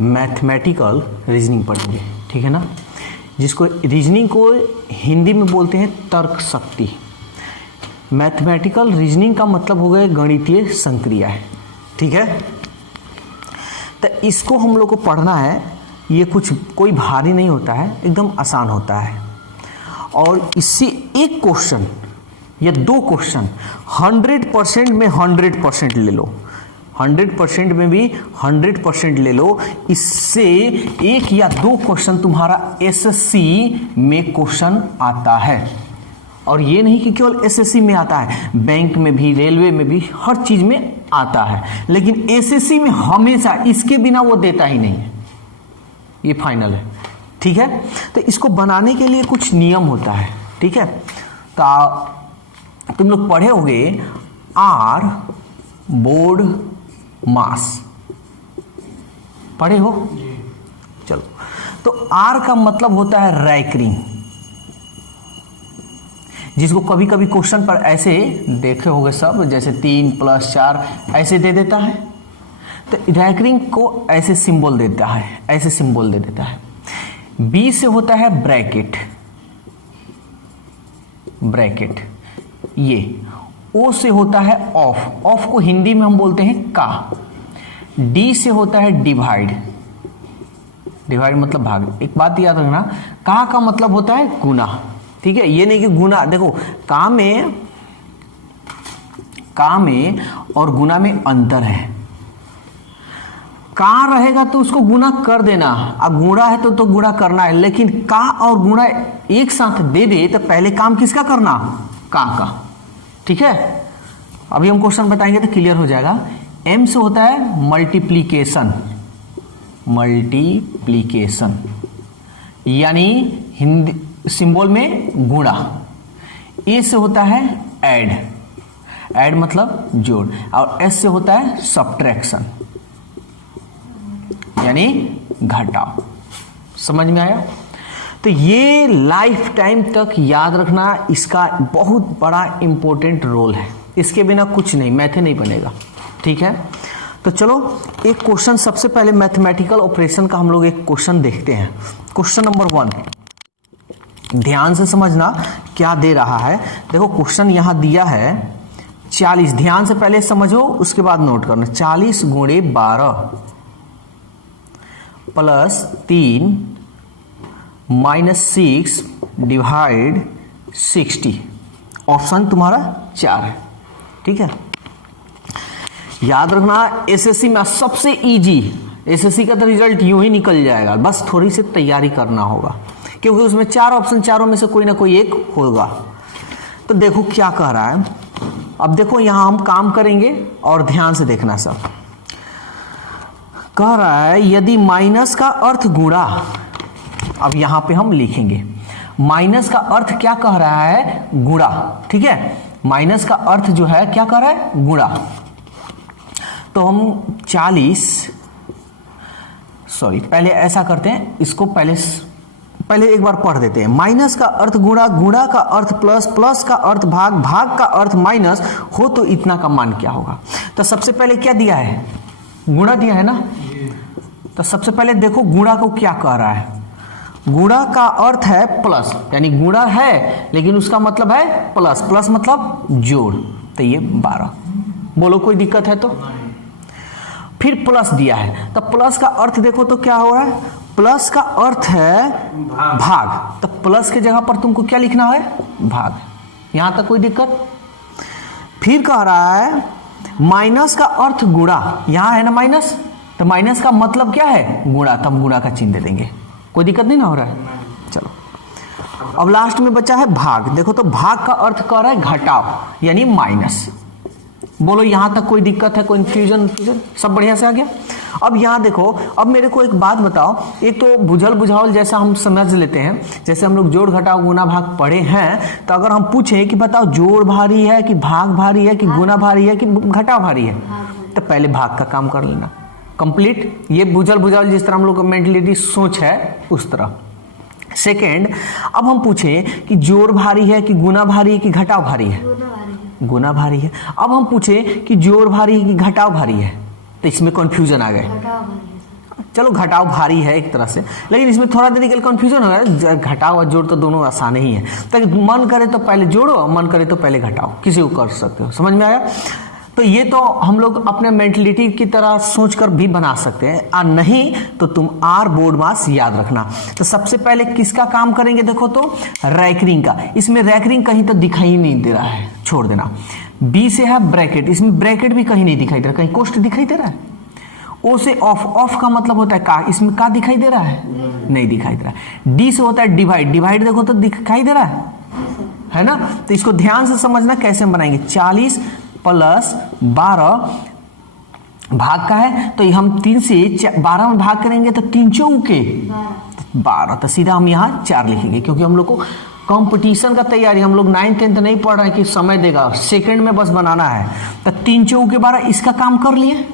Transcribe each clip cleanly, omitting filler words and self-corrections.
Mathematical reasoning पढ़ेंगे, ठीक है ना, जिसको रीजनिंग को हिंदी में बोलते हैं तर्क शक्ति। मैथमेटिकल रीजनिंग का मतलब हो गया गणितीय संक्रियाएं, ठीक है। तो इसको हम लोग को पढ़ना है, ये कुछ कोई भारी नहीं होता है, एकदम आसान होता है। और इससे एक क्वेश्चन या दो क्वेश्चन 100% में 100% ले लो, 100% में भी 100% ले लो, इससे एक या दो क्वेश्चन तुम्हारा एसएससी में क्वेश्चन आता है। और ये नहीं कि केवल एसएससी में आता है, बैंक में भी, रेलवे में भी, हर चीज में आता है, लेकिन एसएससी में हमेशा इसके बिना वो देता ही नहीं है, ये फाइनल है, ठीक है। तो इसको बनाने के लिए कुछ नियम होता है, ठीक है। तो तुम लोग पढ़े होंगे आर बोर्ड मास, पढ़े हो? चलो, तो आर का मतलब होता है रैंकिंग, जिसको कभी कभी क्वेश्चन पर ऐसे देखे होंगे सब, जैसे 3 + 4 ऐसे दे देता है। तो रैंकिंग को ऐसे सिंबल देता है, ऐसे सिंबल दे देता है। बी से होता है ब्रैकेट, ब्रैकेट ये। ओ से होता है ऑफ, ऑफ को हिंदी में हम बोलते हैं का। डी से होता है डिवाइड, डिवाइड मतलब भाग। एक बात याद रखना, का मतलब होता है गुना, ठीक है। ये नहीं कि गुना, देखो का में और गुना में अंतर है। का रहेगा तो उसको गुना कर देना, अब गुणा है तो गुणा करना है, लेकिन का और गुणा एक साथ दे दे तो पहले काम किसका करना? का, ठीक है। अभी हम क्वेश्चन बताएंगे तो क्लियर हो जाएगा। एम से होता है मल्टीप्लीकेशन, मल्टीप्लीकेशन यानी हिंदी सिंबल में गुणा। ए से होता है ऐड, ऐड मतलब जोड़। और एस से होता है सब्ट्रैक्शन यानी घटाव। समझ में आया? तो ये लाइफ टाइम तक याद रखना, इसका बहुत बड़ा इंपॉर्टेंट रोल है, इसके बिना कुछ नहीं, मैथ नहीं बनेगा, ठीक है। तो चलो एक क्वेश्चन सबसे पहले मैथमेटिकल ऑपरेशन का हम लोग एक क्वेश्चन देखते हैं। क्वेश्चन नंबर 1, ध्यान से समझना क्या दे रहा है। देखो क्वेश्चन यहां दिया है 40, ध्यान से पहले समझो उसके बाद नोट करना। 40 × 12 + 3 - 6 डिवाइड 60। ऑप्शन तुम्हारा 4 है, ठीक है। याद रखना एसएससी में सबसे इजी, एसएससी का तो रिजल्ट यूं ही निकल जाएगा, बस थोड़ी सी तैयारी करना होगा, क्योंकि उसमें 4 ऑप्शन, चारों में से कोई ना कोई एक होगा। तो देखो क्या कह रहा है। अब देखो यहां हम काम करेंगे और ध्यान से देखना सब। कह रहा है यदि माइनस का अर्थ गुणा, अब यहां पे हम लिखेंगे माइनस का अर्थ क्या कह रहा है? गुणा, ठीक है। माइनस का अर्थ जो है क्या कह रहा है? गुणा। तो हम 40, सॉरी पहले ऐसा करते हैं, इसको पहले एक बार पढ़ देते हैं। माइनस का अर्थ गुणा, गुणा का अर्थ प्लस, प्लस का अर्थ भाग, भाग का अर्थ माइनस हो तो इतना का मान क्या होगा? तो सबसे पहले क्या दिया है? गुणा दिया है ना। तो सबसे पहले देखो गुणा को क्या कह रहा है। गुणा का अर्थ है प्लस, यानी गुणा है लेकिन उसका मतलब है प्लस, प्लस मतलब जोड़। तो ये 12, बोलो कोई दिक्कत है तो? फिर प्लस दिया है, तो प्लस का अर्थ देखो तो क्या हो रहा है? प्लस का अर्थ है भाग, तो प्लस के जगह पर तुमको क्या लिखना है? भाग। यहां तक कोई दिक्कत? फिर कह रहा है माइनस का अर्थ गुणा, यहां है ना माइनस, तो माइनस का मतलब क्या है? गुणा, तब गुणा का चिन्ह दे देंगे, कोई दिक्कत नहीं ना हो रहा है। चलो अब लास्ट में बचा है भाग। देखो तो भाग का अर्थ कह रहा है घटाव यानी माइनस। बोलो यहां तक कोई दिक्कत है? कोई कंफ्यूजन? सब बढ़िया से आ गया। अब यहां देखो, अब मेरे को एक बात बताओ, एक तो बुझल बुझावल जैसा हम समझ लेते हैं, जैसे हम लोग जोड़ घटाव गुना भाग पढ़े हैं, तो अगर हम पूछे कि बताओ जोड़ भारी है कि भाग भारी है कि गुना भारी है कि घटाव भारी है, तो पहले भाग का काम कर लेना कंप्लीट। ये बुझल बुझावल जिस तरह हम लोग का मेंटलिटी सोच है उस तरह। सेकेंड, अब हम पूछे कि जोड़ भारी है कि गुना भारी है कि घटाव भारी है? गुना भारी है। अब हम पूछे कि जोड़ भारी है कि घटाव भारी है, तो इसमें कंफ्यूजन आ गए। चलो घटाव भारी है एक तरह से, लेकिन इसमें थोड़ा देर के लिए कंफ्यूजन हो रहा है। घटाव और जोड़ तो दोनों आसान ही है, तो मन करे तो पहले जोड़ो, मन करे तो पहले घटाओ, किसी को कर सकते हो। समझ में आया? तो ये तो हम लोग अपने मेंटलिटी की तरह सोचकर भी बना सकते हैं, और नहीं तो तुम आर बोर्ड मास याद रखना। तो सबसे पहले किसका काम करेंगे? देखो तो रैकरिंग का। इसमें रैकरिंग कहीं तो दिखाई नहीं दे रहा है, छोड़ देना। बी से है ब्रैकेट, इसमें ब्रैकेट भी कहीं नहीं दिखाई दे रहा, कहीं कोष्ट दिखाई दे रहा है। ओ से ऑफ, ऑफ का मतलब होता है का, इसमें का दिखाई दे रहा है? नहीं दिखाई दे रहा है। डी से होता है डिवाइड, डिवाइड देखो तो दिखाई दे रहा है ना? तो इसको ध्यान से समझना कैसे हम बनाएंगे। 40 प्लस 12 भाग का है, तो हम 3 से 12 में भाग करेंगे तो 3 चौके 12, तो सीधा हम यहाँ 4 लिखेंगे, क्योंकि हम लोग को कंपटीशन का तैयारी, हम लोग 9th 10th नहीं पढ़ रहे हैं कि समय देगा, सेकंड में बस बनाना है। तो 3 चौके 12, इसका काम कर लिए,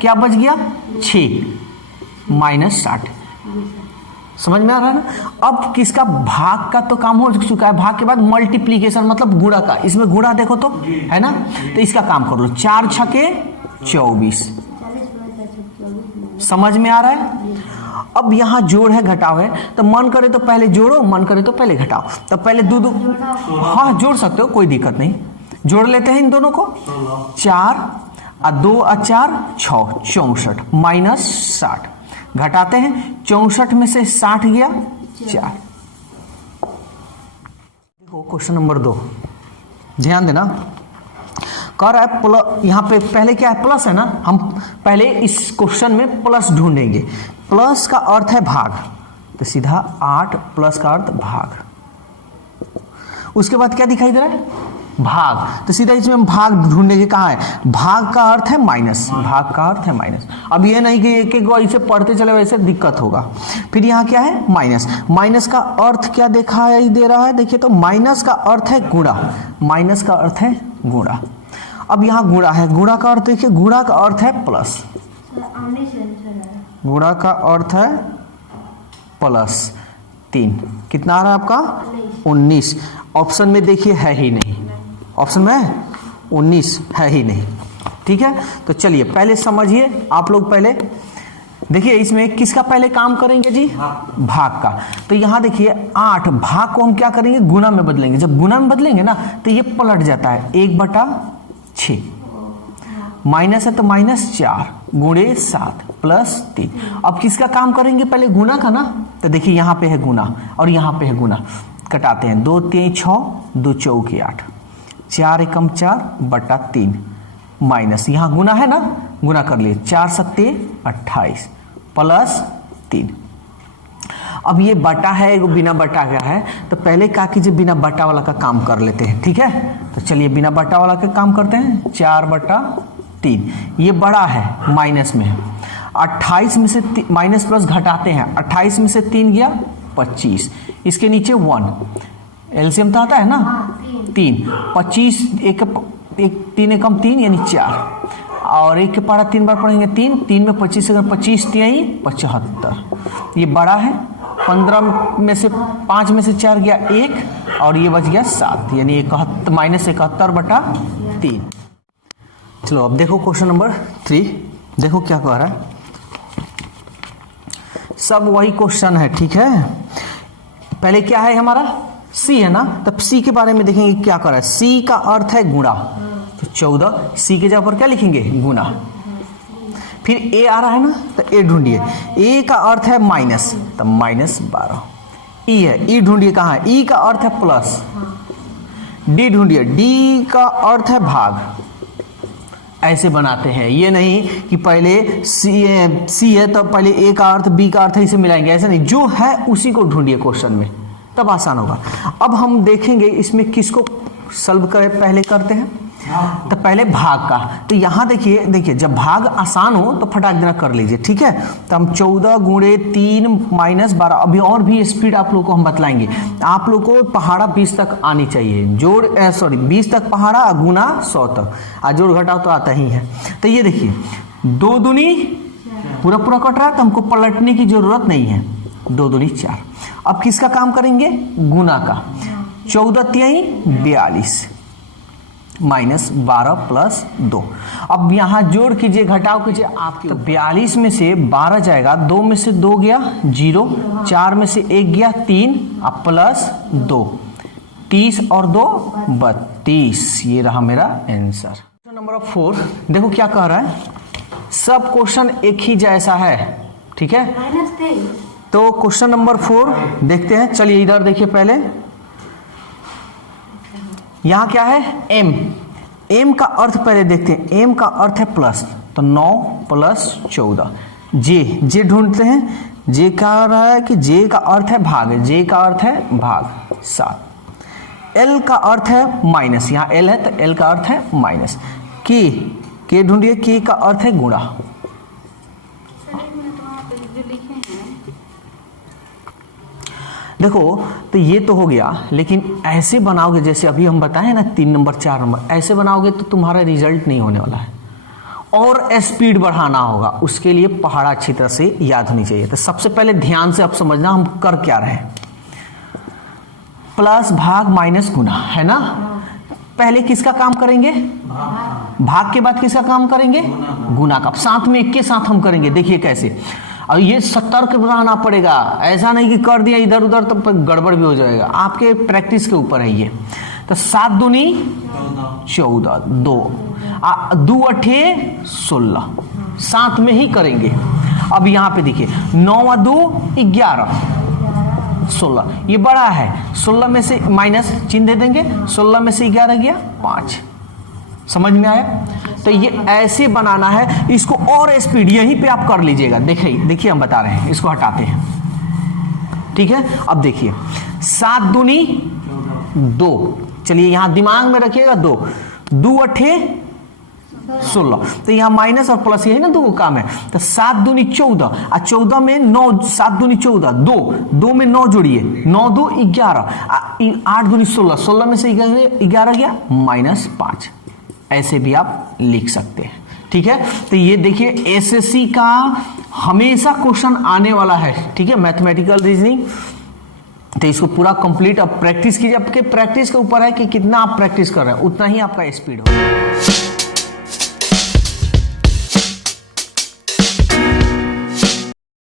क्या बच गया? 6 माइनस 60। समझ में आ रहा है ना? अब किसका? भाग का तो काम हो चुका है, भाग के बाद मल्टीप्लीकेशन मतलब गुणा का। इसमें गुणा देखो तो है ना, तो इसका काम कर लो। 4 छके 24। समझ में आ रहा है? अब यहाँ जोड़ है घटाव है, तो मन करे तो पहले जोड़ो, मन करे तो पहले घटाओ। तो पहले दो हाँ जोड़ सकते हो, कोई दिक्कत नहीं। जोड़ लेते हैं इन दोनों को। 4 और 2 और 4 6, 64 माइनस 60। घटाते हैं, 64 में से 60 गया 4। देखो क्वेश्चन नंबर 2, ध्यान देना। कह रहा है प्लस, यहाँ पे पहले क्या है? प्लस है ना। हम पहले इस क्वेश्चन में प्लस ढूंढेंगे। प्लस का अर्थ है भाग, तो सीधा 8 प्लस का अर्थ भाग। उसके बाद क्या दिखाई दे रहा है? भाग, तो सीधा इसमें हम भाग ढूंढेंगे। कहाँ है? भाग का अर्थ है माइनस, भाग का अर्थ है माइनस। अब ये नहीं कि एक एक इसे पढ़ते चले, वैसे दिक्कत होगा। फिर यहाँ क्या है? माइनस। माइनस का अर्थ क्या दिखाई दे रहा है? देखिए तो माइनस का अर्थ है गुणा, माइनस का अर्थ है गुणा। अब यहाँ गुणा है, गुणा का अर्थ देखिए, गुणा का अर्थ है प्लस, गुणा का अर्थ है प्लस 3। कितना आ रहा है आपका? 19। ऑप्शन में देखिए है ही नहीं, ऑप्शन में है 19 है ही नहीं। ठीक है, तो चलिए पहले समझिए आप लोग। पहले देखिए इसमें किसका पहले काम करेंगे जी? भाग का। तो यहाँ देखिए 8, भाग को हम क्या करेंगे? गुना में बदलेंगे। जब गुना में बदलेंगे ना तो ये पलट जाता है, 1/6। माइनस है तो -4 गुणे 7 प्लस 3। अब किसका काम करेंगे? पहले गुना का ना, तो देखिए यहाँ पे है गुना और यहाँ पे है गुना। कटाते हैं, 2 3 6, 2 चौके 8, 4 एकम 4/3 माइनस, यहाँ गुना है ना, गुना कर लिए, 4 सत्ते 28 प्लस 3। अब ये बटा है, एगो बिना बटा का है, तो पहले क्या कीजिए? बिना बटा वाला का काम कर लेते हैं। ठीक है, तो चलिए बिना बटा वाला का काम करते हैं। 4/3, ये बड़ा है, माइनस में है। 28 में से माइनस प्लस घटाते हैं, 28 में से 3 गया 25, इसके नीचे 1, एलसीएम तो आता है ना 3, 25 एक 3 एकम 3 यानी 4, और 1 के पारा 3 बार पढ़ेंगे 3, 3 में 25 अगर 25 3 75, ये बड़ा है। 15 में से 5 में से 4 गया 1, और ये बच गया 7, यानी -71/3। चलो अब देखो क्वेश्चन नंबर 3, देखो क्या कह रहा है। सब वही क्वेश्चन है, ठीक है। पहले क्या है हमारा? सी है ना, तब सी के बारे में देखेंगे क्या कर रहा है। सी का अर्थ है गुणा, तो 14, सी के जगह पर क्या लिखेंगे? गुणा। फिर ए आ रहा है ना, तो ए ढूंढिए। ए का अर्थ है माइनस, तो -12। ई है, ई ढूंढिए कहाँ है? ई का अर्थ है प्लस। डी ढूंढिए, डी का अर्थ है भाग। ऐसे बनाते हैं, ये नहीं कि पहले सी है तो पहले ए का अर्थ बी का अर्थ इसे मिलाएंगे, ऐसा नहीं, जो है उसी को ढूंढिए क्वेश्चन में, तब आसान होगा। अब हम देखेंगे इसमें किसको सॉल्व करें, पहले करते हैं तो पहले भाग का। तो यहाँ देखिए जब भाग आसान हो तो फटाक देना कर लीजिए, ठीक है। तो हम 14 गुणे 3 -12, अभी और भी स्पीड आप लोग को हम बतलाएंगे। आप लोग को पहाड़ा 20 तक आनी चाहिए, 20 तक पहाड़ा, गुना 100 तक, जोड़ घटाओ तो आता ही है। तो ये देखिए 2 दूनी पूरा कट रहा है, तो हमको पलटने की जरूरत नहीं है, 2 दूनी 4। अब किसका काम करेंगे? गुना का। 14 3 42, -12 प्लस 2। अब यहाँ जोड़ कीजिए, घटाव कीजिए आपके। तो 42 में से 12 जाएगा, 2 में से 2 गया 0, 4 में से 1 गया 3, अब प्लस 2, 30 और 2 32। ये रहा मेरा आंसर। क्वेश्चन नंबर 4 देखो क्या कह रहा है, सब क्वेश्चन एक ही जैसा है, ठीक है। तो क्वेश्चन नंबर 4 देखते हैं। चलिए इधर देखिए पहले, यहां क्या है m। m का अर्थ पहले देखते हैं, m का अर्थ है प्लस, तो 9 प्लस 14। जे ढूंढते हैं, जे कह रहा है कि जे का अर्थ है भाग, जे का अर्थ है भाग 7। l का अर्थ है माइनस, यहाँ l है तो l का अर्थ है माइनस। के ढूंढिए, के का अर्थ है गुणा। देखो तो ये तो हो गया, लेकिन ऐसे बनाओगे जैसे अभी हम बताए ना 3 नंबर 4 नंबर, ऐसे बनाओगे तो तुम्हारा रिजल्ट नहीं होने वाला है, और स्पीड बढ़ाना होगा। उसके लिए पहाड़ा अच्छी तरह से याद होनी चाहिए। तो सबसे पहले ध्यान से अब समझना हम कर क्या रहे हैं, प्लस भाग माइनस गुना, है ना। पहले किसका काम करेंगे, भाग के बाद किसका काम करेंगे, गुना का। साथ में एक के साथ हम करेंगे, देखिए कैसे। और ये सतर्क रहना पड़ेगा, ऐसा नहीं कि कर दिया इधर उधर तो गड़बड़ भी हो जाएगा, आपके प्रैक्टिस के ऊपर है ये। तो 7 दूनी 14, 2 अठे 16, साथ में ही करेंगे। अब यहां पे देखिए 9 2 11 16, ये बड़ा है, 16 में से माइनस चिन्ह दे देंगे, 16 में से 11 गया 5। समझ में आया। तो ये ऐसे बनाना है, इसको और स्पीड यहीं पे आप कर लीजिएगा। देखिए हम बता रहे हैं, इसको हटाते हैं, ठीक है। अब देखिए 7 दूनी 2, चलिए यहां दिमाग में रखिएगा 2 अठे 16, तो यहाँ माइनस और प्लस यही ना दो काम है। तो 7 दूनी 14, और 14 में 9, 7 दूनी 14, 2 में 9 जोड़िए, 9 2 11, 8 दूनी 16, 16 में से 11 गया -5। ऐसे भी आप लिख सकते हैं, ठीक है। तो ये देखिए एसएससी का हमेशा क्वेश्चन आने वाला है, ठीक है, मैथमेटिकल रीजनिंग। तो इसको पूरा कंप्लीट अब प्रैक्टिस कीजिए, आपके प्रैक्टिस के ऊपर है कि कितना आप प्रैक्टिस कर रहे हैं, उतना ही आपका स्पीड होगा।